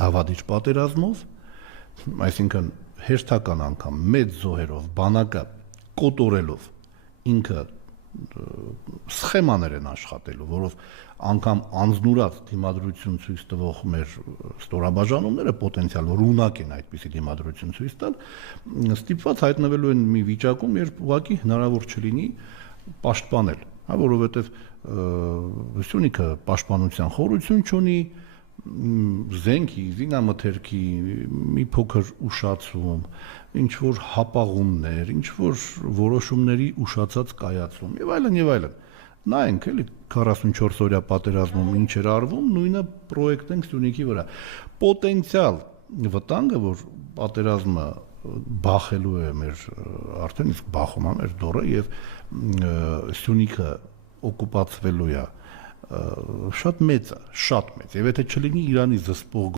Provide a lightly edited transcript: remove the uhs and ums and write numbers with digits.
դավադիր պատերազմով, այսինքն հերթական անգամ մեծ զոհերով, բանակը կոտորելով ինքը սխեմաներ են աշխատելու, որով անգամ անձնուրաց դիմադրություն ցույց տվող մեր ստորաբաժանումները պոտենցիալ որ ունակ են այդպիսի դիմադրություն ցույց տալ, ստիպված հայտնվելու են մի վիճակում, երբ ուղղակի հնարավոր չլինի պաշտպանել, հա, որովհետև Սյունիքը պաշտպանության խորություն չունի, զենքի, զինամթերքի մի փոքր ուշացում, ինչ որ հապաղումներ, ինչ որ որոշումների ուշացած կայացում եւ այլն եւ այլն։ Նայենք էլի 44 օրյա պատերազմում ինչ էր արվում, նույնը պրոյեկտենք Սյունիքի վրա։ Պոտենցիալ վտանգը, որ պատերազմը բախելու է մեր արդեն իսկ բախում է մեր դորը եւ Սյունիքը օկուպացվելու է շատ մեծ է, եւ եթե չլինի Իրանի զսպող